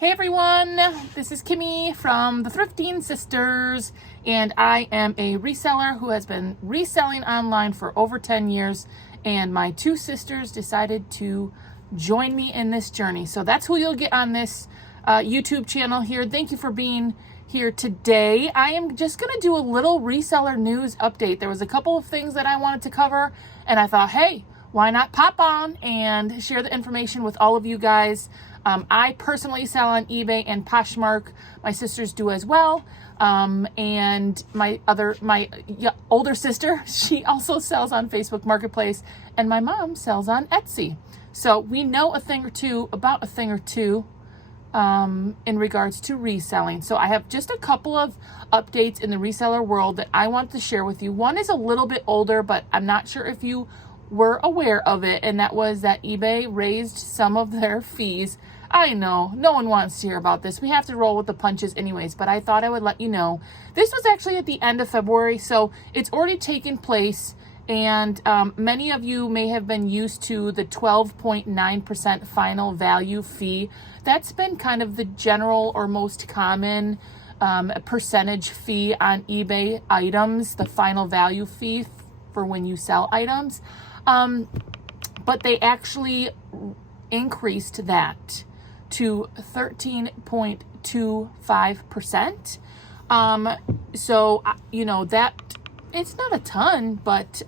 Hey everyone, this is Kimmy from the Thrifting Sisters, and I am a reseller who has been reselling online for over 10 years, and my two sisters decided to join me in this journey. So that's who you'll get on this YouTube channel here. Thank you for being here today. I am just going to do a little reseller news update. There was a couple of things that I wanted to cover, and I thought, hey, why not pop on and share the information with all of you guys. I personally sell on eBay and Poshmark. My sisters do as well. And my older sister, she also sells on Facebook Marketplace, and my mom sells on Etsy. So we know about a thing or two in regards to reselling. So I have just a couple of updates in the reseller world that I want to share with you. One is a little bit older, but I'm not sure if you were aware of it, and that was that eBay raised some of their fees. I know, no one wants to hear about this. We have to roll with the punches anyways, but I thought I would let you know. This was actually at the end of February, so it's already taken place, and many of you may have been used to the 12.9% final value fee. That's been kind of the general or most common percentage fee on eBay items, the final value fee for when you sell items. But they actually increased that to 13.25%. So, that it's not a ton, but,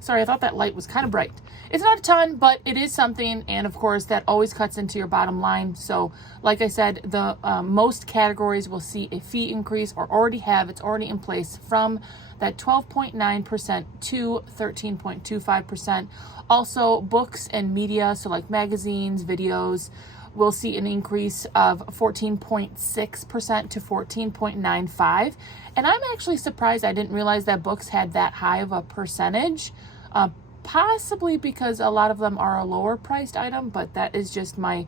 sorry, I thought that light was kind of bright. It's not a ton, but it is something. And of course, that always cuts into your bottom line. So like I said, the most categories will see a fee increase or it's already in place from that 12.9% to 13.25%. Also, books and media, so like magazines, videos, will see an increase of 14.6% to 14.95%. And I'm actually surprised. I didn't realize that books had that high of a percentage, possibly because a lot of them are a lower priced item, but that is just my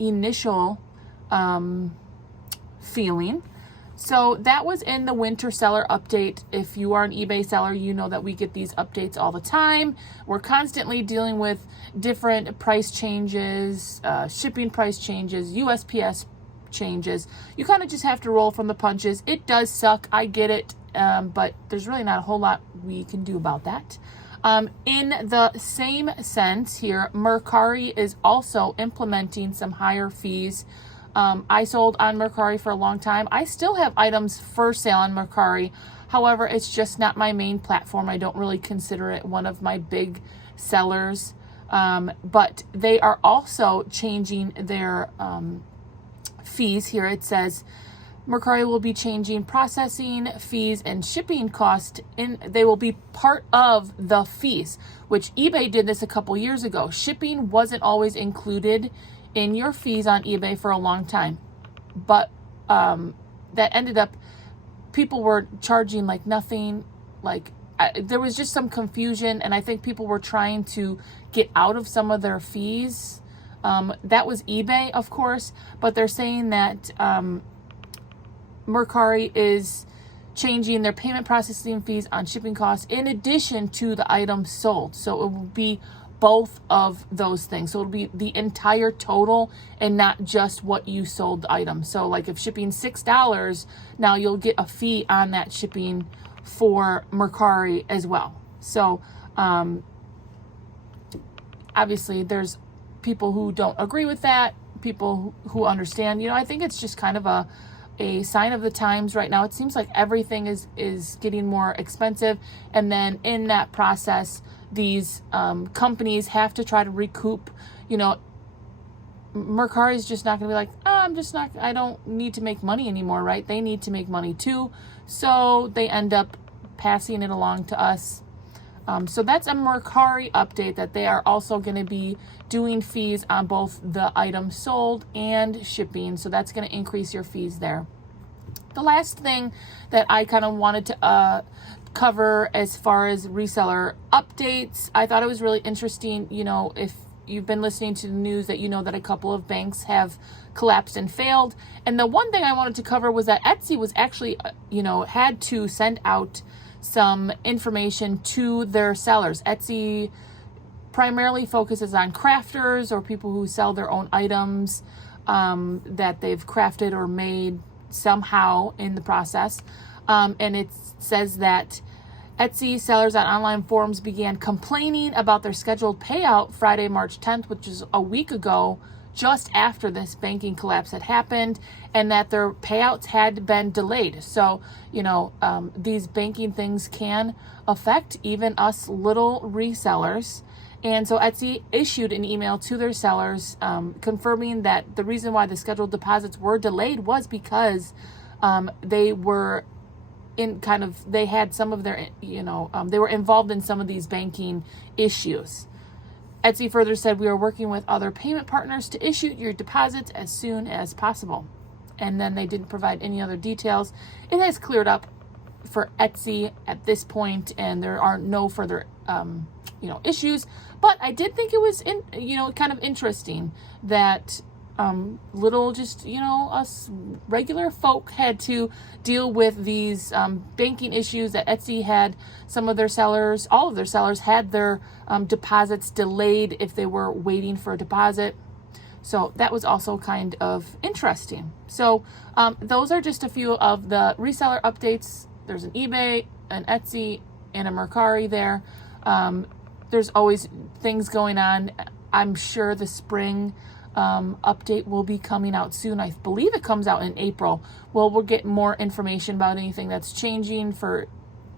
initial feeling. So that was in the winter seller update. If you are an eBay seller, you know that we get these updates all the time. We're constantly dealing with different price changes, shipping price changes, USPS changes. You kind of just have to roll from the punches. It does suck. I get it. But there's really not a whole lot we can do about that. In the same sense here, Mercari is also implementing some higher fees. I sold on Mercari for a long time. I still have items for sale on Mercari. However, it's just not my main platform. I don't really consider it one of my big sellers. But they are also changing their fees here. It says Mercari will be changing processing fees and shipping cost. They will be part of the fees, which eBay did this a couple years ago. Shipping wasn't always included in your fees on eBay for a long time, but that ended up, people were charging like nothing. There was just some confusion, and I think people were trying to get out of some of their fees. That was eBay, of course, but they're saying that Mercari is changing their payment processing fees on shipping costs in addition to the items sold. So it will be both of those things. So it'll be the entire total and not just what you sold the item. So like if shipping $6, now you'll get a fee on that shipping for Mercari as well. So obviously there's people who don't agree with that, people who understand. I think it's just kind of a sign of the times right now. It seems like everything is getting more expensive, and then in that process, these companies have to try to recoup. Mercari is just not going to be like, I don't need to make money anymore, right? They need to make money too, so they end up passing it along to us. So that's a Mercari update, that they are also going to be doing fees on both the items sold and shipping. So that's going to increase your fees there. The last thing that I kind of wanted to cover as far as reseller updates, I thought it was really interesting. If you've been listening to the news, that that a couple of banks have collapsed and failed. And the one thing I wanted to cover was that Etsy was actually, had to send out some information to their sellers. Etsy primarily focuses on crafters or people who sell their own items. that they've crafted or made somehow in the process. And it says that Etsy sellers on online forums began complaining about their scheduled payout Friday, March 10th, which is a week ago, just after this banking collapse had happened, and that their payouts had been delayed. So, these banking things can affect even us little resellers. And so Etsy issued an email to their sellers confirming that the reason why the scheduled deposits were delayed was because they were they had some of their, they were involved in some of these banking issues. Etsy further said, we are working with other payment partners to issue your deposits as soon as possible. And then they didn't provide any other details. It has cleared up for Etsy at this point, and there are no further, issues. But I did think it was, kind of interesting that us regular folk had to deal with these banking issues that Etsy had. Some of their sellers, all of their sellers had their deposits delayed if they were waiting for a deposit. So that was also kind of interesting. So those are just a few of the reseller updates. There's an eBay, an Etsy, and a Mercari there. There's always things going on. I'm sure the spring update will be coming out soon. I believe it comes out in April. Well, we'll get more information about anything that's changing for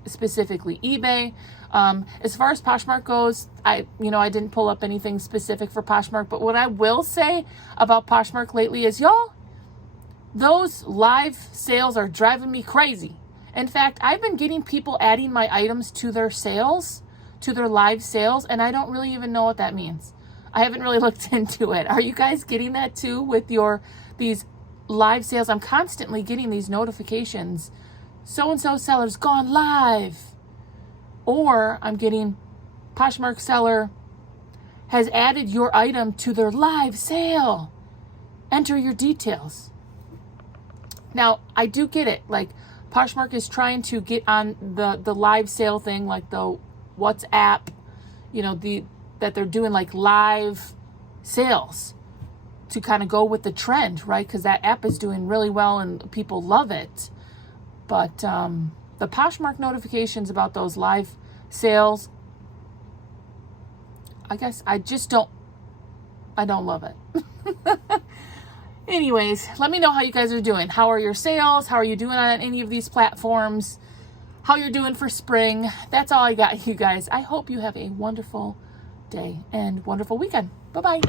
specifically eBay. As far as Poshmark goes, I didn't pull up anything specific for Poshmark, but what I will say about Poshmark lately is, y'all, those live sales are driving me crazy. In fact, I've been getting people adding my items to their sales, to their live sales, and I don't really even know what that means. I haven't really looked into it. Are you guys getting that too with these live sales? I'm constantly getting these notifications. So-and-so seller's gone live. Or I'm getting Poshmark seller has added your item to their live sale. Enter your details. Now, I do get it. Like, Poshmark is trying to get on the live sale thing, like the WhatsApp, that they're doing like live sales to kind of go with the trend, right? Because that app is doing really well and people love it. But the Poshmark notifications about those live sales, I guess I don't love it. Anyways, let me know how you guys are doing. How are your sales? How are you doing on any of these platforms? How you're doing for spring? That's all I got, you guys. I hope you have a wonderful day and wonderful weekend. Bye-bye.